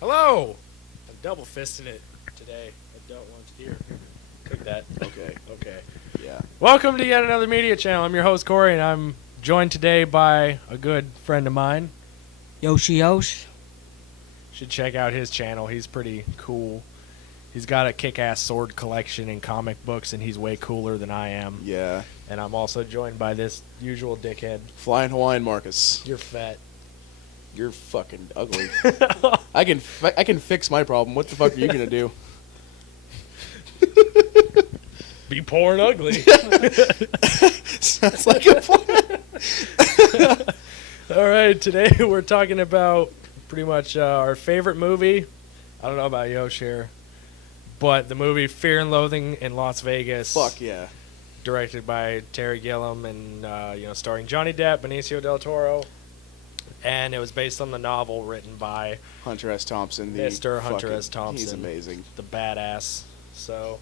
Hello! I'm double fisting it today. I don't want to hear. Take that. Okay. Okay. Yeah. Welcome to yet another media channel. I'm your host, Corey, and I'm joined today by a good friend of mine. Yoshie. Should check out his channel. He's pretty cool. He's got a kick-ass sword collection and comic books, and he's way cooler than I am. Yeah. And I'm also joined by this usual dickhead. Flying Hawaiian Marcus. You're fat. You're fucking ugly. I can fix my problem. What the fuck are you gonna do? Be poor and ugly. Sounds like a plan. All right, today we're talking about pretty much our favorite movie. I don't know about Yoshie, but the movie Fear and Loathing in Las Vegas. Fuck yeah. Directed by Terry Gilliam and starring Johnny Depp, Benicio del Toro, and it was based on the novel written by Hunter S. Thompson. Mr. Hunter S. Thompson. He's amazing. The badass. So,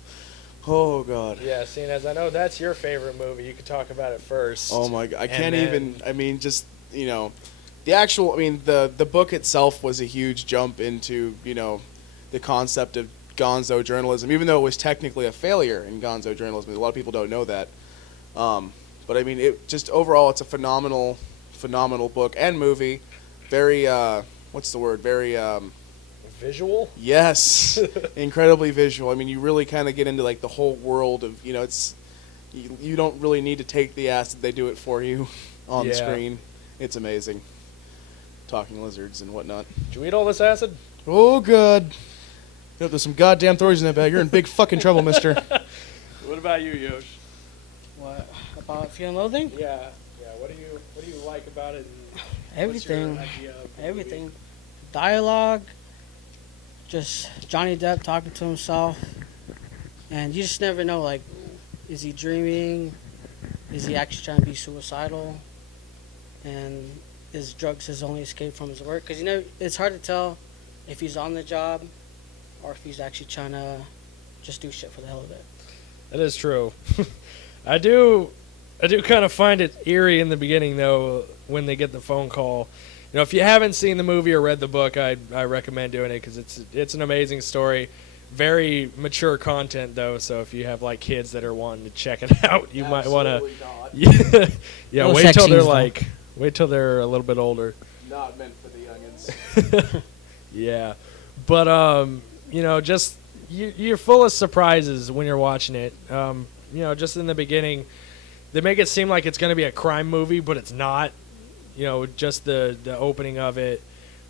Oh god. yeah, seeing as I know that's your favorite movie, you could talk about it first. Oh my god. I And can't then- even. I mean, just the actual. I mean, the book itself was a huge jump into the concept of gonzo journalism, even though it was technically a failure in gonzo journalism. A lot of people don't know that. But I mean, it just overall, it's a phenomenal book and movie. Very, what's the word? Very, Visual? yes, incredibly visual. I mean, you really kind of get into like the whole world of, it's, you don't really need to take the acid; they do it for you on Yeah. screen. It's amazing. Talking lizards and whatnot. Did you eat all this acid? Oh, good. Yep, there's some goddamn Thorys in that bag. You're in big fucking trouble, mister. What about you, Yosh? What about Fear and Loathing? Yeah. What do you like about it? And Everything. what's your idea of the Everything. movie? Dialogue. Just Johnny Depp talking to himself, and you just never know. Like, is he dreaming? Is he actually trying to be suicidal? And is drugs his only escape from his work? Because it's hard to tell if he's on the job or if he's actually trying to just do shit for the hell of it. That is true. I do kind of find it eerie in the beginning, though, when they get the phone call. If you haven't seen the movie or read the book, I recommend doing it because it's an amazing story. Very mature content, though, so if you have like kids that are wanting to check it out, you might want to. Yeah, No wait sex till they're scenes, wait till they're a little bit older. Not meant for the youngins. Yeah, but just you're full of surprises when you're watching it. Just in the beginning, they make it seem like it's going to be a crime movie, but it's not. Just the opening of it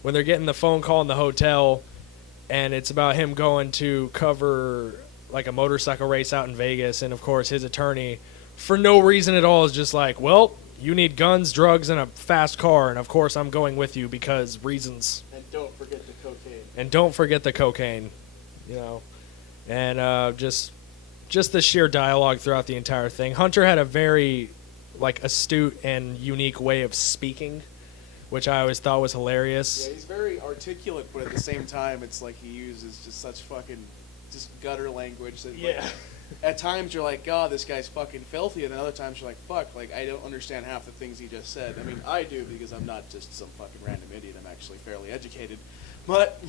when they're getting the phone call in the hotel, and it's about him going to cover like a motorcycle race out in Vegas, and of course his attorney, for no reason at all, is just like, well, you need guns, drugs, and a fast car, and of course I'm going with you because reasons. And don't forget the cocaine. And don't forget the cocaine, and just the sheer dialogue throughout the entire thing. Hunter had a very astute and unique way of speaking, which I always thought was hilarious. Yeah, he's very articulate, but at the same time, it's like he uses just such fucking just gutter language that at times you're like, God, this guy's fucking filthy, and then other times you're like, fuck, like I don't understand half the things he just said. I mean, I do because I'm not just some fucking random idiot. I'm actually fairly educated, but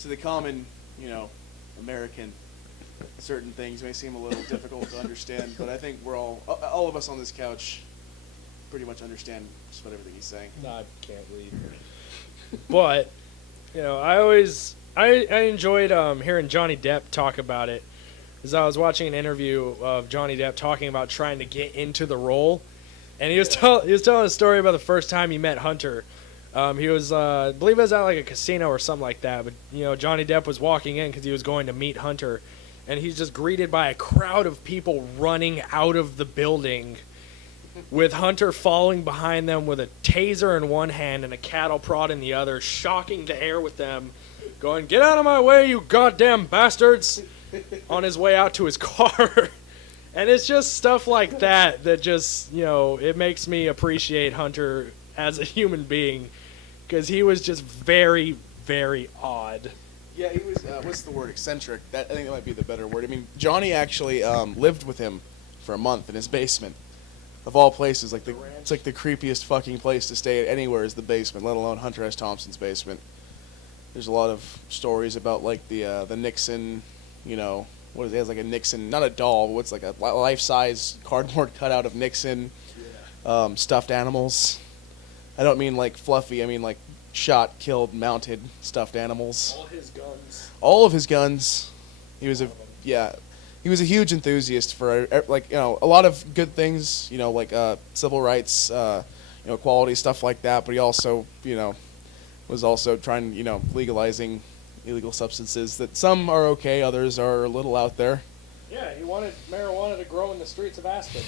to the common, American, certain things may seem a little difficult to understand. But I think we're all of us on this couch pretty much understand just about everything he's saying. I can't read. But, I enjoyed hearing Johnny Depp talk about it. As I was watching an interview of Johnny Depp talking about trying to get into the role. And he was telling a story about the first time he met Hunter. He was, I believe it was at like a casino or something like that. But, Johnny Depp was walking in because he was going to meet Hunter. And he's just greeted by a crowd of people running out of the building with Hunter following behind them with a taser in one hand and a cattle prod in the other, shocking the air with them, going, "Get out of my way, you goddamn bastards," on his way out to his car. And it's just stuff like that just, it makes me appreciate Hunter as a human being because he was just very, very odd. Yeah, he was. What's the word? Eccentric. I think that might be the better word. I mean, Johnny actually lived with him for a month in his basement, of all places. It's like the creepiest fucking place to stay at anywhere is the basement, let alone Hunter S. Thompson's basement. there's a lot of stories about like the Nixon, you know, what is it? It has like a Nixon, not a doll, but what's like a life-size cardboard cutout of Nixon, stuffed animals. I don't mean like fluffy. I mean like shot, killed, mounted stuffed animals. All his guns. All of his guns. He was he was a huge enthusiast for like, you know, a lot of good things, you know, like civil rights, you know, equality, stuff like that. But he also, you know, was also trying, you know, legalizing illegal substances that some are okay, others are a little out there. Yeah, he wanted marijuana to grow in the streets of Aspen.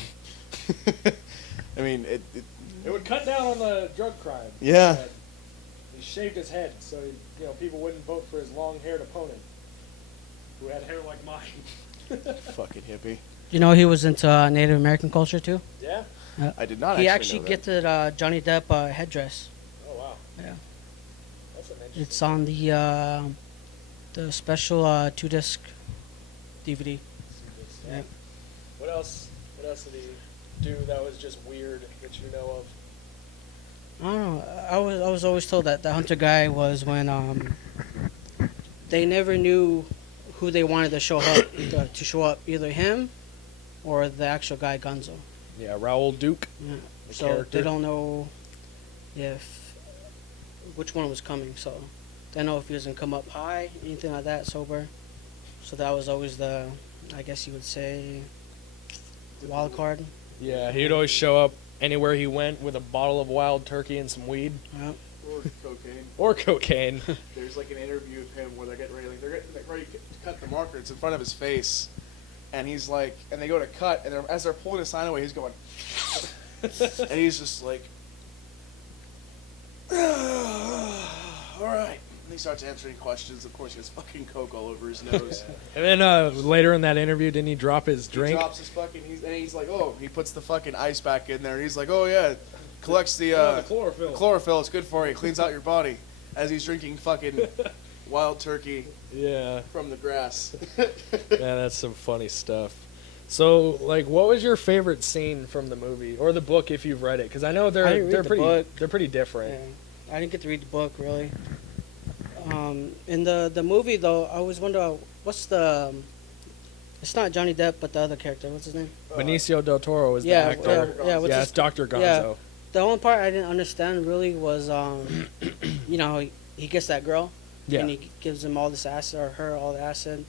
I mean, It would cut down on the drug crime. Yeah. He shaved his head so you know people wouldn't vote for his long-haired opponent, who had hair like mine. fucking hippie. You know, he was into Native American culture too. Yeah. I did not. He actually actually know gifted Johnny Depp a headdress. Oh wow. Yeah. That's an interesting. It's on the special 2-disc DVD. Yeah. What else? What else did he do that was just weird that you know of? I don't know. I was always told that the Hunter guy was when they never knew who they wanted to show up, either him or the actual guy Gonzo. Yeah, Raoul Duke. Yeah. The So character. they don't know which one was coming. So they don't know if he was gonna come up high, anything like that, sober. So that was always I guess you would say, wild card. Yeah, he'd always show up anywhere he went with a bottle of wild turkey and some weed Yeah. Or cocaine. or cocaine. There's like an interview of him where they're getting ready, like they're getting ready to cut the marker. It's in front of his face, and he's like, and they go to cut, and as they're pulling the sign away, he's going, and he's just like, all right. And he starts answering questions. Of course, he has fucking coke all over his nose. And then later in that interview, didn't he drop his drink? He drops his fucking, and he's like, oh, he puts the fucking ice back in there. And he's like, oh yeah, collects the chlorophyll. chlorophyll. It's good for you. Cleans out your body. As he's drinking fucking wild turkey Yeah. from the grass. Yeah, that's some funny stuff. So, like, what was your favorite scene from the movie or the book if you've read it? Because I know I didn't read the they're pretty different. Yeah. I didn't get to read the book really. In the movie though, I always wonder what's the. It's not Johnny Depp, but the other character. What's his name? Benicio del Toro is Yeah, the actor. yeah, what's Yeah, his- it's Dr. Gonzo. Yeah. The only part I didn't understand really was, you know, he gets that girl, Yeah. and he gives him all this acid, or her all the acid,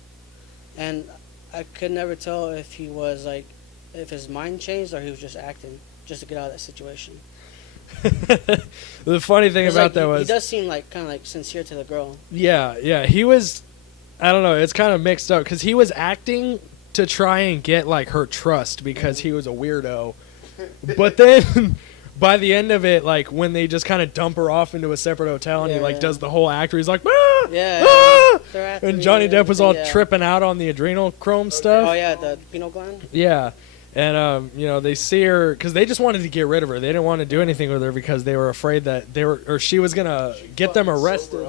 and I could never tell if he was like, if his mind changed or he was just acting just to get out of that situation. The funny thing 'Cause, about like, that was, he does seem like kind of like sincere to the girl. yeah, he was. I don't know. It's kind of mixed up because he was acting to try and get like her trust because he was a weirdo, but then. By the end of it, like when they just kind of dump her off into a separate hotel, and he like does the whole act where he's like, ah, Yeah, ah! they're after And me Johnny and Depp was all everything, yeah. tripping out on the adrenochrome stuff. Oh yeah, the pineal gland. Yeah, and you know they see her because they just wanted to get rid of her. They didn't want to do anything with her because they were afraid that she was gonna get them arrested.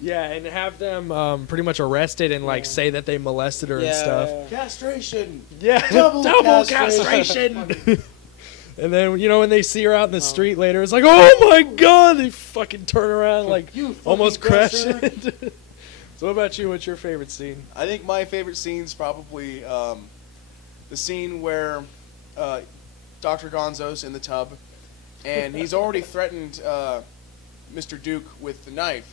Yeah, and have them pretty much arrested and like say that they molested her and stuff. Castration. Yeah, Double castration. And then, you know, when they see her out in the street later, it's like, oh my god! They fucking turn around, like, almost crash it. So what about you? What's your favorite scene? I think my favorite scene's probably the scene where Dr. Gonzo's in the tub, and he's already threatened Mr. Duke with the knife.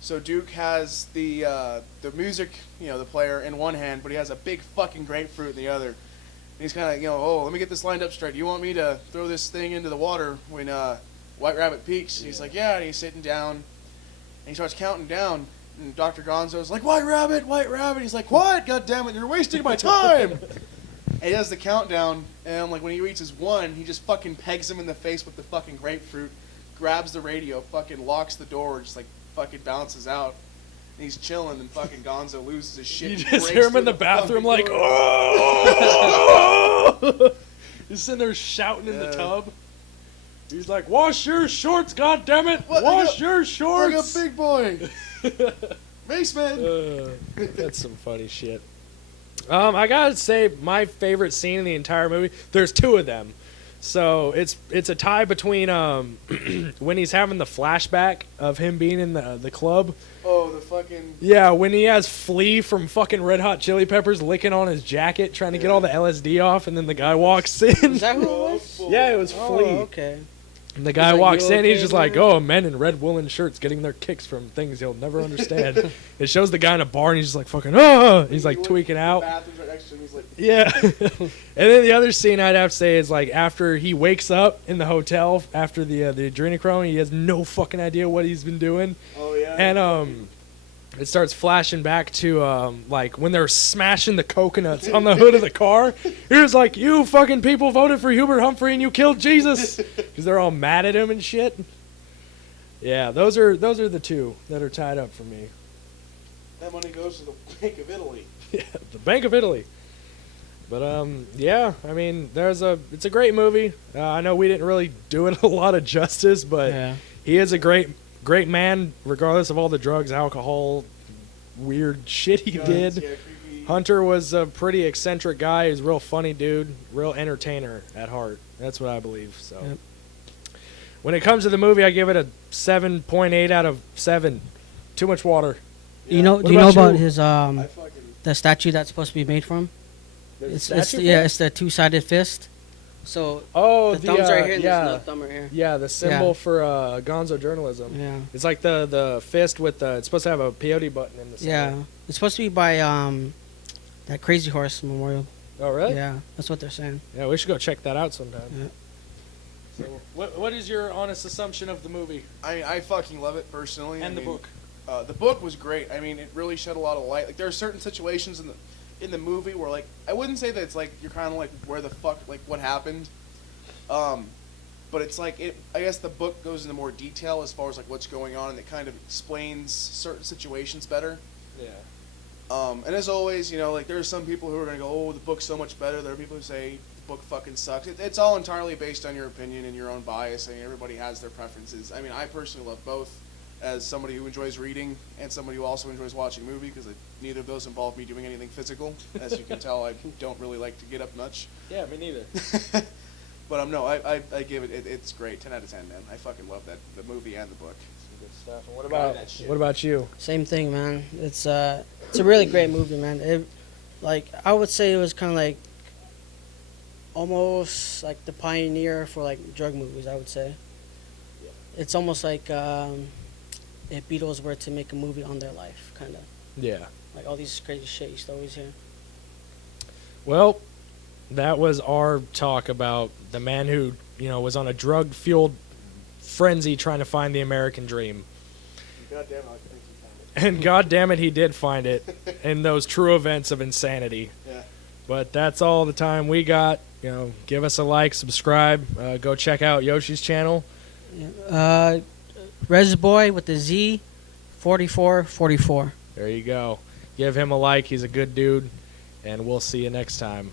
So Duke has the music, you know, the player in one hand, but he has a big fucking grapefruit in the other. And he's kind of, you know, oh, let me get this lined up straight. Do you want me to throw this thing into the water when White Rabbit peeks? And he's like, yeah. And he's sitting down, and he starts counting down. And Dr. Gonzo's like, White Rabbit, White Rabbit. He's like, what? God damn it, you're wasting my time. And he does the countdown, and like when he reaches 1, he just fucking pegs him in the face with the fucking grapefruit, grabs the radio, fucking locks the door, just like fucking bounces out. And he's chilling, and fucking Gonzo loses his shit. You and just breaks hear him through in the bathroom fucking like, door. oh! He's sitting there shouting in the Yeah. tub. He's like, wash your shorts, goddammit! What? Wash your Like shorts! a big boy. Maceman. That's some funny shit. I gotta say, my favorite scene in the entire movie. There's 2 of them, so it's a tie between when he's having the flashback of him being in the club. Oh, the fucking. Yeah, when he has Flea from fucking Red Hot Chili Peppers licking on his jacket, trying to get all the LSD off, and then the guy walks in. Is that who it was? Yeah, it was Flea. Oh, okay. And the guy like, walks "You in, he's okay, just like, man?" oh, men in red woolen shirts getting their kicks from things he'll never understand. It shows the guy in a bar, and he's just like, fucking, oh! He's like tweaking out. The bathroom's right next to him, he's like, Yeah. And then the other scene I'd have to say is like after he wakes up in the hotel after the adrenochrome, he has no fucking idea what he's been doing. oh yeah. And it starts flashing back to like when they're smashing the coconuts on the hood of the car. He was like, "You fucking people voted for Hubert Humphrey and you killed Jesus," because they're all mad at him and shit. Yeah, those are the two that are tied up for me. That money goes to the Bank of Italy. Yeah, the Bank of Italy. But yeah, I mean, it's a great movie. I know we didn't really do it a lot of justice, but Yeah. he is a great man, regardless of all the drugs, alcohol, weird shit he Guns, did. yeah, creepy. Hunter was a pretty eccentric guy. He's a real funny dude, real entertainer at heart. That's what I believe. So, Yep. when it comes to the movie, I give it a 7.8 out of 7. Too much water. You know? What Do you know about about you? his I fucking. the statue that's supposed to be made from? It's Statue yeah, for- it's the two-sided fist. So Oh, the thumb's right here, and yeah, there's no thumb right here. yeah, the symbol for Gonzo journalism. Yeah. It's like the fist with the. It's supposed to have a peyote button in the center. Yeah. It's supposed to be by that Crazy Horse Memorial. Oh, really? Yeah, that's what they're saying. Yeah, we should go check that out sometime. Yeah. So, what is your honest assumption of the movie I fucking love it personally. and I the mean, book? The book was great. I mean, it really shed a lot of light. Like there are certain situations in the movie where like I wouldn't say that it's like you're kind of like where the fuck like what happened, but it's like I guess the book goes into more detail as far as like what's going on and it kind of explains certain situations better. Yeah. And as always, you know, like there are some people who are gonna go, oh, the book's so much better. There are people who say the book fucking sucks. It's all entirely based on your opinion and your own bias. I mean, everybody has their preferences. I mean, I personally love both. As somebody who enjoys reading and somebody who also enjoys watching a movie, because neither of those involve me doing anything physical. As you can tell, I don't really like to get up much. Yeah, me neither. But no, I give it's great. 10 out of 10, man. I fucking love the movie and the book. Some good stuff. And that shit. what about you? Same thing, man. It's a really great movie, man. Like I would say it was kind of like almost like the pioneer for like drug movies. I would say. Yeah. It's almost like if Beatles were to make a movie on their life, kind of Yeah. like all these crazy shit you used to always hear. Well, that was our talk about the man who, was on a drug-fueled frenzy trying to find the American dream. God damn it, I think you found it. And God damn it, he did find it in those true events of insanity. Yeah. But that's all the time we got. Give us a like, subscribe, go check out Yoshie's channel. Yeah. Res Boy with the Z, 4444. There you go. Give him a like. He's a good dude. And we'll see you next time.